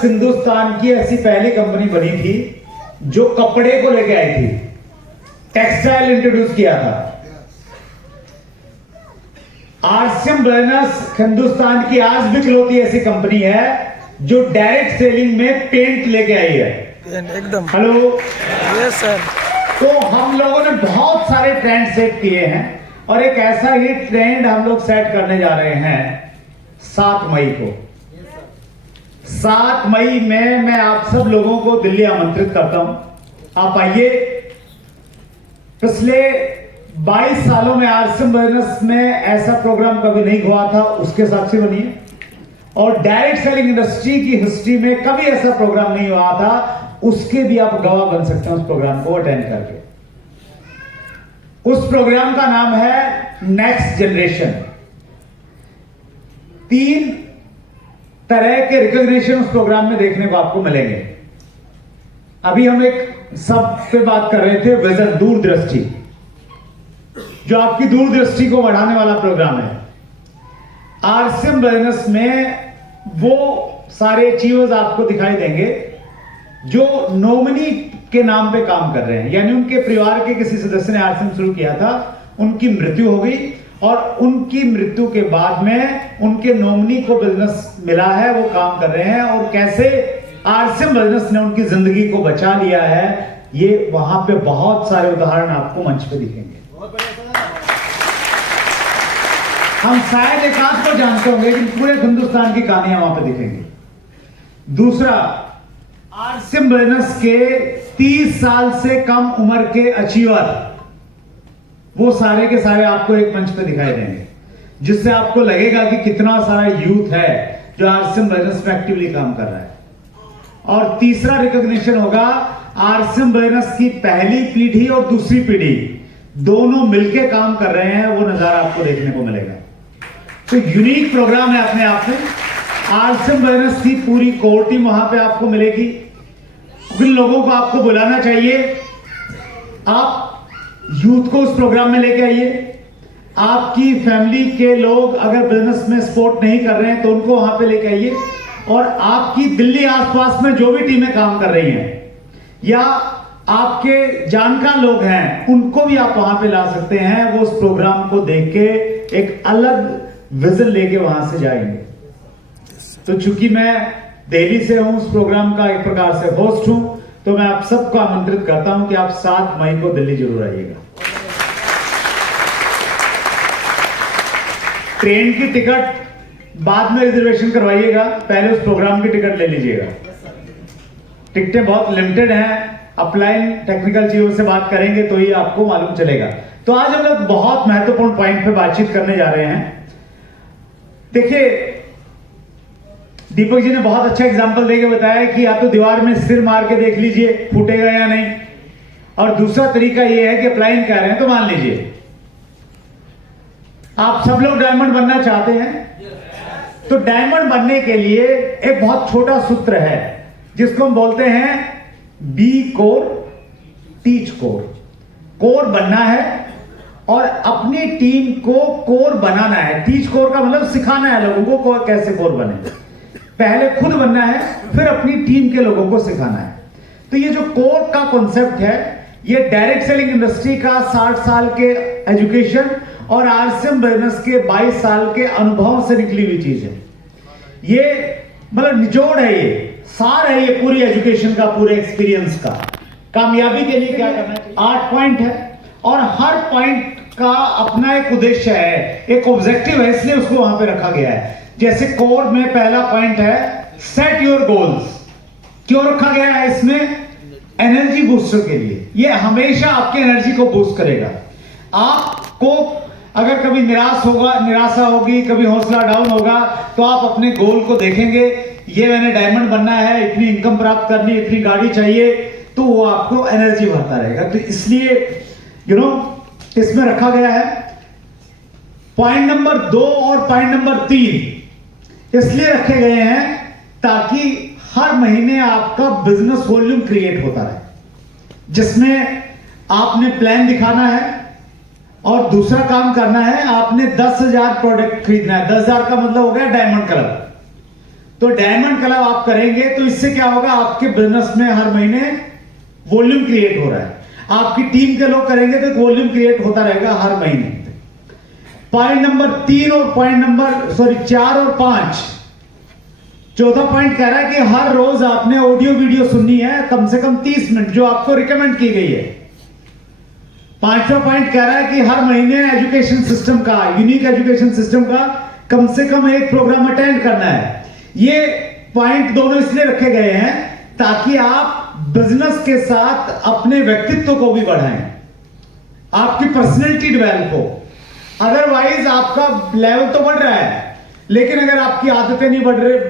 Brothers Hindustan की ऐसी पहली कंपनी बनी थी जो कपड़े को लेके आई थी, टेक्सटाइल इंट्रोड्यूस किया था। आरसीएम ब्रदर्स हिंदुस्तान की आज भी इकलौती ऐसी कंपनी है जो डायरेक्ट सेलिंग में पेंट लेके आई है। एकदम। Hello, yes sir. तो हम लोगों ने बहुत सारे ट्रेंड सेट किए हैं और एक ऐसा ही ट्रेंड हम लोग सेट करने जा रहे हैं 7 मई को। 7 मई में मैं आप सब लोगों को दिल्ली आमंत्रित करता हूं, आप आइए। पिछले 22 सालों में आरसीएम बिजनेस में ऐसा प्रोग्राम कभी नहीं हुआ था, उसके साक्षी बनिए। और डायरेक्ट सेलिंग इंडस्ट्री की हिस्ट्री में कभी ऐसा प्रोग्राम नहीं हुआ था, उसके भी आप गवाह बन सकते हैं उस प्रोग्राम को अटेंड करके। उस प्रोग्राम का नाम है नेक्स्ट जनरेशन। 3 तरह के रिकॉग्निशन उस प्रोग्राम में देखने को आपको मिलेंगे। अभी हम एक सब पे बात कर रहे थे, विजन, दूरदृष्टि, जो आपकी दूरदृष्टि को बढ़ाने वाला प्रोग्राम है। आरसीएम बिजनेस में वो सारे अचीवर्स आपको दिखाई देंगे जो नॉमिनी के नाम पे काम कर रहे हैं, यानी उनके परिवार के किसी सदस्य ने आरसीएम शुरू किया था, उनकी मृत्यु हो गई और उनकी मृत्यु के बाद में उनके नॉमिनी को बिजनेस मिला है, वो काम कर रहे हैं और कैसे आरसीएम बिजनेस ने उनकी जिंदगी को बचा लिया है, ये वहां पे बहुत सारे उदाहरण आपको मंच पे दिखेंगे। हम शायद एक आध को जानते होंगे लेकिन पूरे हिंदुस्तान की कहानियां वहां पे दिखेंगी। दूसरा, आरसीएम बिजनेस के 30 साल से कम उम्र के अचीवर, वो सारे के सारे आपको एक मंच पे दिखाई देंगे, जिससे आपको लगेगा कि कितना सारा यूथ है जो आरसीएम बिजनेस में एक्टिवली काम कर रहा है। और तीसरा रिकॉग्निशन होगा आरसीएम बिजनेस की पहली पीढ़ी और दूसरी पीढ़ी दोनों मिलकर काम कर रहे हैं, वो नजारा आपको देखने को मिलेगा। तो यूनिक प्रोग्राम है अपने आप में। आरसीएम बिजनेस की पूरी कोर टीम वहां पे आपको मिलेगी। जिन लोगों को आपको बुलाना चाहिए, आप यूथ को उस प्रोग्राम में लेके आइए। आपकी फैमिली के लोग अगर बिजनेस में सपोर्ट नहीं कर रहे हैं तो उनको वहां पे लेके आइए। और आपकी दिल्ली आसपास में जो भी टीमें काम कर रही हैं या आपके जानकार लोग हैं, उनको भी आप वहां पे ला सकते हैं। वो उस प्रोग्राम को देख के एक अलग विजन लेके वहां से जाएंगे। तो चूंकि मैं दिल्ली से हूं, उस प्रोग्राम का एक प्रकार से होस्ट हूं, तो मैं आप सबको आमंत्रित करता हूं कि आप 7 मई को दिल्ली जरूर आइएगा। ट्रेन की टिकट बाद में रिजर्वेशन करवाइएगा, पहले उस प्रोग्राम की टिकट ले लीजिएगा। टिकटें बहुत लिमिटेड हैं, अपलाइन टेक्निकल चीजों से बात करेंगे तो ही आपको मालूम चलेगा। तो आज हम लोग बहुत महत्वपूर्ण पॉइंट पे बातचीत करने जा रहे हैं। देखिए, दीपक जी ने बहुत अच्छा एग्जांपल देके बताया कि या तो दीवार में सिर मार के देख लीजिए फूटेगा या नहीं, और दूसरा तरीका यह है कि अपलाइन कह रहे हैं तो मान लीजिए। आप सब लोग डायमंड बनना चाहते हैं, तो डायमंड बनने के लिए एक बहुत छोटा सूत्र है जिसको हम बोलते हैं be core teach core. Core बनना है और अपनी टीम को कोर बनाना है। टीच कोर का मतलब सिखाना है लोगों को कैसे कोर बने। पहले खुद बनना है, फिर अपनी टीम के लोगों को सिखाना है। तो ये जो कोर का कॉन्सेप्ट है, ये डायरेक्ट सेलिंग इंडस्ट्री का 60 साल के एजुकेशन और आरसीएम बिजनेस के 22 साल के अनुभव से निकली हुई चीज है। ये मतलब निचोड़ है, ये सार है, ये पूरी एजुकेशन का, पूरे एक्सपीरियंस का। कामयाबी के लिए क्या करना है? 8 पॉइंट है और हर पॉइंट का अपना एक उद्देश्य है, एक ऑब्जेक्टिव है, इसलिए उसको वहां पे रखा गया है। जैसे कोर में पहला पॉइंट है सेट योर गोल्स। क्यों रखा गया है इसमें? एनर्जी बूस्टर के लिए। ये हमेशा आपकी एनर्जी को बूस्ट करेगा। आपको अगर कभी निराशा होगी, कभी हौसला डाउन होगा, तो आप अपने गोल को देखेंगे, ये मैंने डायमंड बनना है, इतनी इनकम प्राप्त करनी, इतनी गाड़ी चाहिए, तो वो आपको एनर्जी भरता रहेगा। तो इसलिए इसमें रखा गया है। पॉइंट नंबर 2 और पॉइंट नंबर 3 इसलिए रखे गए हैं ताकि हर महीने आपका बिजनेस वॉल्यूम क्रिएट होता रहे, जिसमें आपने प्लान दिखाना है और दूसरा काम करना है, आपने 10,000 प्रोडक्ट खरीदना है। 10,000 का मतलब हो गया डायमंड क्लब। तो डायमंड क्लब आप करेंगे तो इससे क्या होगा, आपके बिजनेस में हर महीने वॉल्यूम क्रिएट हो रहा है। आपकी टीम के लोग करेंगे तो वॉल्यूम क्रिएट होता रहेगा हर महीने। पॉइंट नंबर 3 और पॉइंट नंबर 4 और 5, चौथा पॉइंट कह रहा है कि हर रोज आपने ऑडियो वीडियो सुननी है कम से कम 30 मिनट, जो आपको रिकमेंड की गई है। पांचवा पॉइंट कह रहा है कि हर महीने एजुकेशन सिस्टम का, यूनिक एजुकेशन सिस्टम का कम से कम एक प्रोग्राम अटेंड करना है। ये पॉइंट दोनों इसलिए रखे गए हैं ताकि आप बिजनेस के साथ अपने व्यक्तित्व को भी बढ़ाएं, आपकी पर्सनैलिटी डेवलप हो। अदरवाइज आपका लेवल तो बढ़ रहा है, लेकिन अगर आपकी आदतें नहीं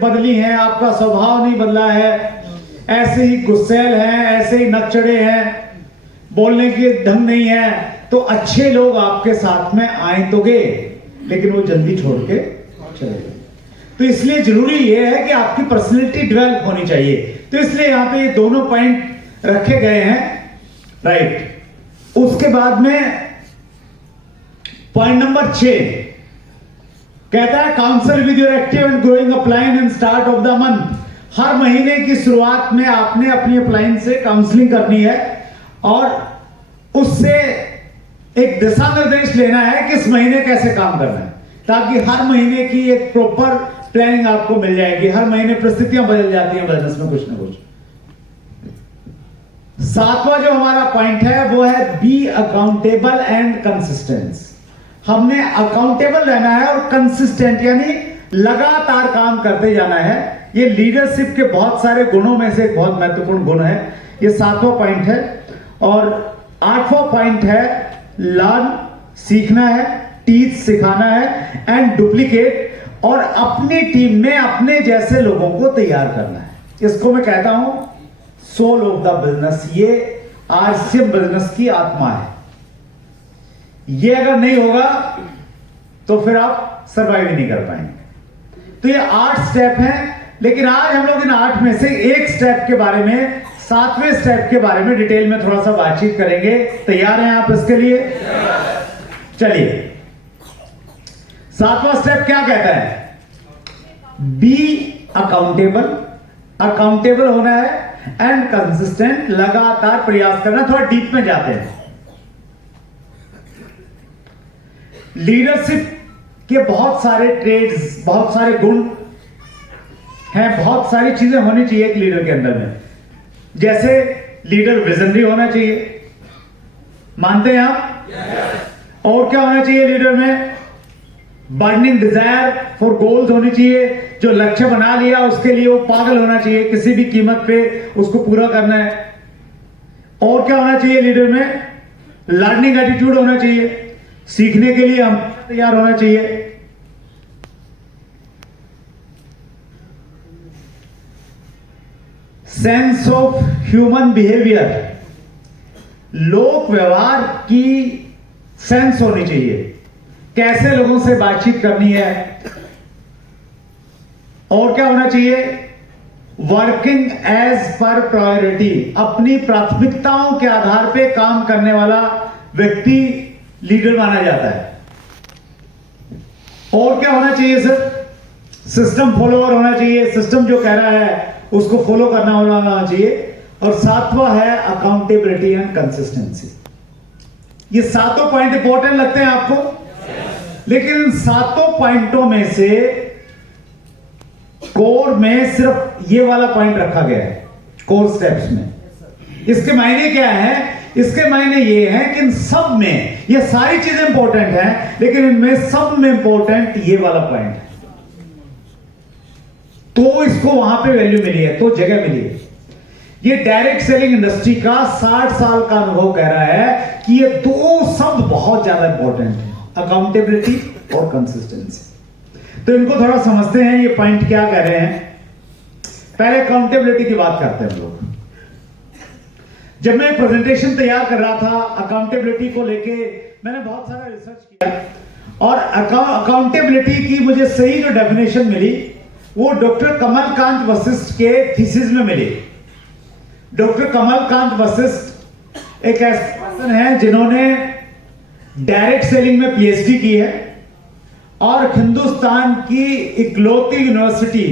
बदली हैं, आपका स्वभाव नहीं बदला है, ऐसे ही गुस्सैल हैं, ऐसे ही नकचड़े हैं, बोलने की ढंग नहीं है, तो अच्छे लोग आपके साथ में आए तो गए, लेकिन वो जल्दी छोड़ के चले गए। तो इसलिए जरूरी ये है कि आपकी पर्सनैलिटी डेवलप होनी चाहिए। तो इसलिए यहां पे ये दोनों पॉइंट रखे गए हैं, राइट। उसके बाद में पॉइंट नंबर 6 कहता है counsel with your active and growing upline and start of the month. हर महीने की शुरुआत में आपने अपनी अपलाइन से काउंसलिंग करनी है और उससे एक दिशा निर्देश लेना है कि इस महीने कैसे काम करना है, ताकि हर महीने की एक प्रॉपर प्लानिंग आपको मिल जाएगी। हर महीने परिस्थितियां बदल जाती हैं बिजनेस में कुछ ना कुछ। 7वां जो हमारा पॉइंट है वो है बी अकाउंटेबल एंड कंसिस्टेंस। हमने अकाउंटेबल रहना है और कंसिस्टेंट यानी लगातार काम करते जाना है। ये लीडरशिप के बहुत सारे गुणों में से एक बहुत महत्वपूर्ण गुण है। ये 7वां पॉइंट है। और 8वां पॉइंट है लर्न, सीखना है, टीच, सिखाना है, एंड डुप्लीकेट, और अपनी टीम में अपने जैसे लोगों को तैयार करना है। इसको मैं कहता हूं सोल ऑफ द बिजनेस। ये आरसीएम बिजनेस की आत्मा है। ये अगर नहीं होगा तो फिर आप सर्वाइव ही नहीं कर पाएंगे। तो ये 8 स्टेप हैं, लेकिन आज हम लोग इन 8 में से एक स्टेप के बारे में, 7वें स्टेप के बारे में डिटेल में थोड़ा सा बातचीत करेंगे। तैयार हैं आप इसके लिए? चलिए, 7वां स्टेप क्या कहता है? बी अकाउंटेबल, अकाउंटेबल होना है, एंड कंसिस्टेंट, लगातार प्रयास करना। थोड़ा डीप में जाते हैं। लीडरशिप के बहुत सारे ट्रेड्स, बहुत सारे गुण हैं, बहुत सारी चीजें होनी चाहिए एक लीडर के अंदर में। जैसे लीडर विजनरी होना चाहिए, मानते हैं आप? और क्या होना चाहिए लीडर में? बर्निंग डिजायर फॉर गोल्स होनी चाहिए। जो लक्ष्य बना लिया उसके लिए वो पागल होना चाहिए, किसी भी कीमत पे उसको पूरा करना है। और क्या होना चाहिए लीडर में? लर्निंग एटीट्यूड होना चाहिए, सीखने के लिए हम तैयार होना चाहिए। सेंस ऑफ ह्यूमन बिहेवियर, लोक व्यवहार की सेंस होनी चाहिए, कैसे लोगों से बातचीत करनी है। और क्या होना चाहिए? वर्किंग एज पर प्रायोरिटी, अपनी प्राथमिकताओं के आधार पे काम करने वाला व्यक्ति लीडर माना जाता है। और क्या होना चाहिए सर? सिस्टम फॉलोअर होना चाहिए, सिस्टम जो कह रहा है उसको फॉलो करना होना चाहिए। और 7वां है अकाउंटेबिलिटी एंड कंसिस्टेंसी। ये 7 पॉइंट इंपॉर्टेंट लगते हैं आपको? लेकिन इन 7 पॉइंटों में से कोर में सिर्फ ये वाला पॉइंट रखा गया है कोर स्टेप्स में। इसके मायने क्या है? इसके मायने ये है कि इन सब में ये सारी चीजें इंपॉर्टेंट हैं, लेकिन इनमें सब में इंपॉर्टेंट ये वाला पॉइंट है। तो इसको वहां पे वैल्यू मिली है, तो जगह मिली है। ये डायरेक्ट सेलिंग इंडस्ट्री का 60 साल का अनुभव कह रहा है कि ये 2 शब्द बहुत ज्यादा इंपॉर्टेंट है, अकाउंटेबिलिटी और कंसिस्टेंसी। तो इनको थोड़ा समझते हैं, ये पॉइंट क्या कह रहे हैं। पहले अकाउंटेबिलिटी की बात करते हैं हम लोग। जब मैं प्रेजेंटेशन तैयार कर रहा था अकाउंटेबिलिटी को लेके, मैंने बहुत सारा रिसर्च किया और अकाउंटेबिलिटी की मुझे सही जो डेफिनेशन मिली वो डॉक्टर कमलकांत वशिष्ठ के थीसिस में मिली। डॉक्टर कमलकांत वशिष्ठ एक ऐसे पर्सन है जिन्होंने डायरेक्ट सेलिंग में पीएचडी की है और हिंदुस्तान की इकलौती यूनिवर्सिटी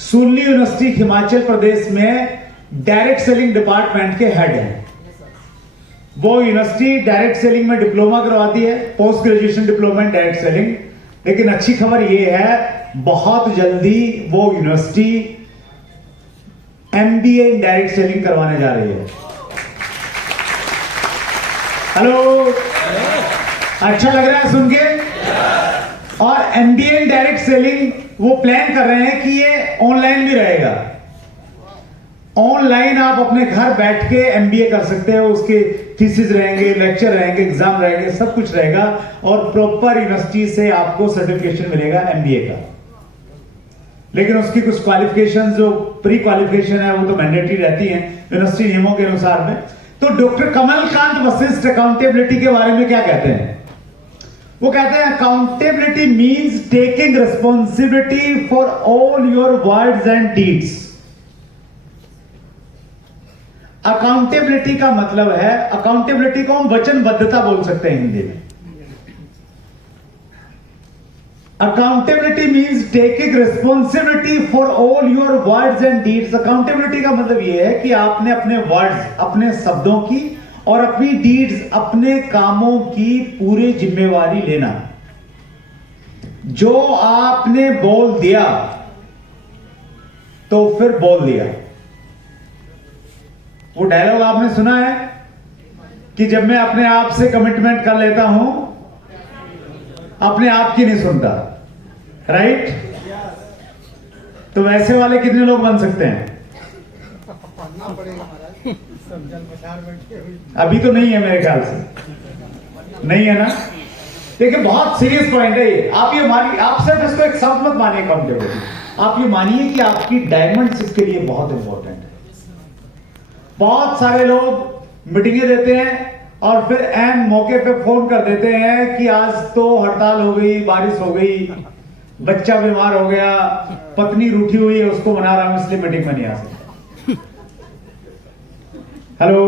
सुन्नी यूनिवर्सिटी हिमाचल प्रदेश में डायरेक्ट सेलिंग डिपार्टमेंट के हेड हैं। वो यूनिवर्सिटी डायरेक्ट सेलिंग में डिप्लोमा करवाती है, post graduation diploma in direct selling. लेकिन अच्छी खबर ये है, बहुत जल्दी वो university MBA in direct selling करवाने जा रही है। हेलो, अच्छा लग रहा है सुन के? और एमबीए इन डायरेक्ट सेलिंग वो प्लान कर रहे हैं कि ये ऑनलाइन भी रहेगा। ऑनलाइन आप अपने घर बैठ के एमबीए कर सकते हो, उसके थीसिस रहेंगे, लेक्चर रहेंगे, एग्जाम रहेंगे, सब कुछ रहेगा और प्रॉपर यूनिवर्सिटी से आपको सर्टिफिकेशन मिलेगा एमबीए का। लेकिन उसकी कुछ क्वालिफिकेशन, जो प्री क्वालिफिकेशन है, वो तो मैंडेटरी रहती है यूनिवर्सिटी नियमों के अनुसार में। तो डॉक्टर कमलकांत वशिष्ठ अकाउंटेबिलिटी के बारे में क्या कहते हैं? वो कहते हैं accountability means taking responsibility for all your words and deeds. Accountability का मतलब है, अकाउंटेबिलिटी को हम वचनबद्धता बोल सकते हैं हिंदी में। Accountability means taking responsibility for all your words and deeds. Accountability का मतलब यह है कि आपने अपने वर्ड्स, अपने शब्दों की और अपनी डीड्स, अपने कामों की पूरी जिम्मेवारी लेना। जो आपने बोल दिया तो फिर बोल दिया। वो डायलॉग आपने सुना है कि जब मैं अपने आप से कमिटमेंट कर लेता हूं, अपने आप की नहीं सुनता, राइट? तो वैसे वाले कितने लोग बन सकते हैं? अभी तो नहीं है मेरे ख्याल से, नहीं है ना? देखिए, बहुत सीरियस पॉइंट है ये। आप ये मानिए, आप सिर्फ इसको एक शब्द मत मानिए अकाउंटेबिलिटी, आप ये मानिए कि आपकी डायमंड्स इसके लिए बहुत इंपॉर्टेंट है। बहुत सारे लोग मीटिंगें देते हैं और फिर एन मौके पे फोन कर देते हैं कि आज तो हड़ताल हो गई, बारिश हो गई, बच्चा बीमार हो गया, पत्नी रूठी हुई है, उसको मना रहा हूं इसलिए मीटिंग में नहीं आ सकता। हेलो,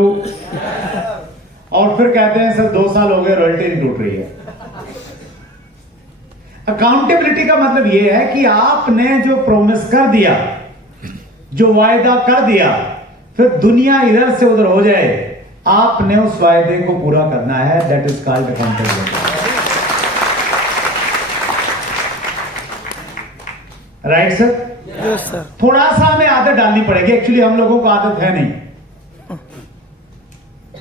और फिर कहते हैं सर 2 साल हो गए, रॉयल्टी नहीं टूट रही है। अकाउंटेबिलिटी का मतलब यह है कि आपने जो प्रॉमिस कर दिया, जो वायदा कर दिया, फिर दुनिया इधर से उधर हो जाए, आपने उस वायदे को पूरा करना है। That is called accountability. Right sir? Yes sir. थोड़ा सा हमें आदत डालनी पड़ेगी। एक्चुअली हम लोगों को आदत है नहीं।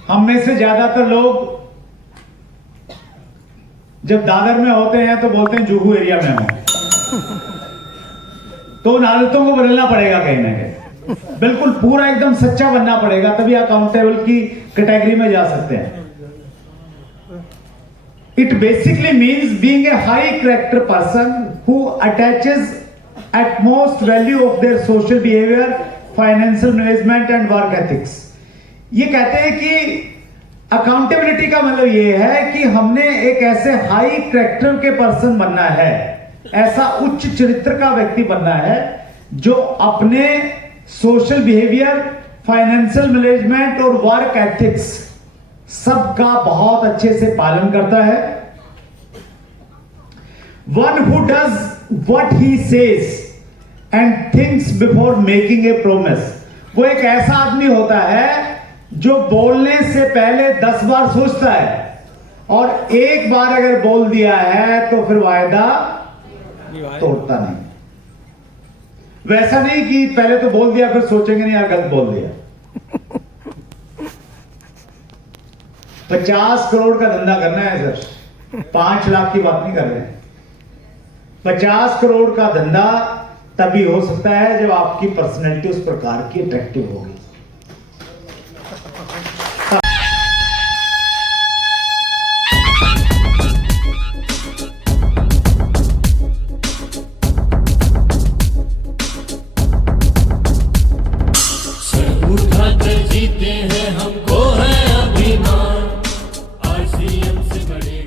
हम में से ज्यादातर लोग जब दादर में होते हैं तो बोलते हैं जुहू एरिया में हो। तो उन आदतों को बदलना पड़ेगा कहीं ना कहीं। बिल्कुल पूरा एकदम सच्चा बनना पड़ेगा, तभी अकाउंटेबल की कैटेगरी में जा सकते हैं। It basically means being a high character person who attaches utmost value of their social behavior, financial management and work ethics। ये कहते हैं कि अकाउंटेबिलिटी का मतलब ये है कि हमने एक ऐसे हाई कैरेक्टर के पर्सन बनना है, ऐसा उच्च चरित्र का व्यक्ति बनना है जो अपने सोशल बिहेवियर, फाइनेंशियल मैनेजमेंट और वर्क एथिक्स सबका बहुत अच्छे से पालन करता है। One who does what he says and thinks before making a promise। वो एक ऐसा आदमी होता है जो बोलने से पहले 10 बार सोचता है और एक बार अगर बोल दिया है तो फिर वायदा तोड़ता नहीं। वैसा नहीं कि पहले तो बोल दिया फिर सोचेंगे नहीं यार गलत बोल दिया। 50 करोड़ का धंधा करना है सर, 5 लाख की बात नहीं कर रहे हैं। 50 करोड़ का धंधा तभी हो सकता है जब आपकी पर्सनैलिटी उस प्रकार की अट्रैक्टिव होगी। उठाकर जीते हैं हमको है अभिमान, आरसीएम से बड़े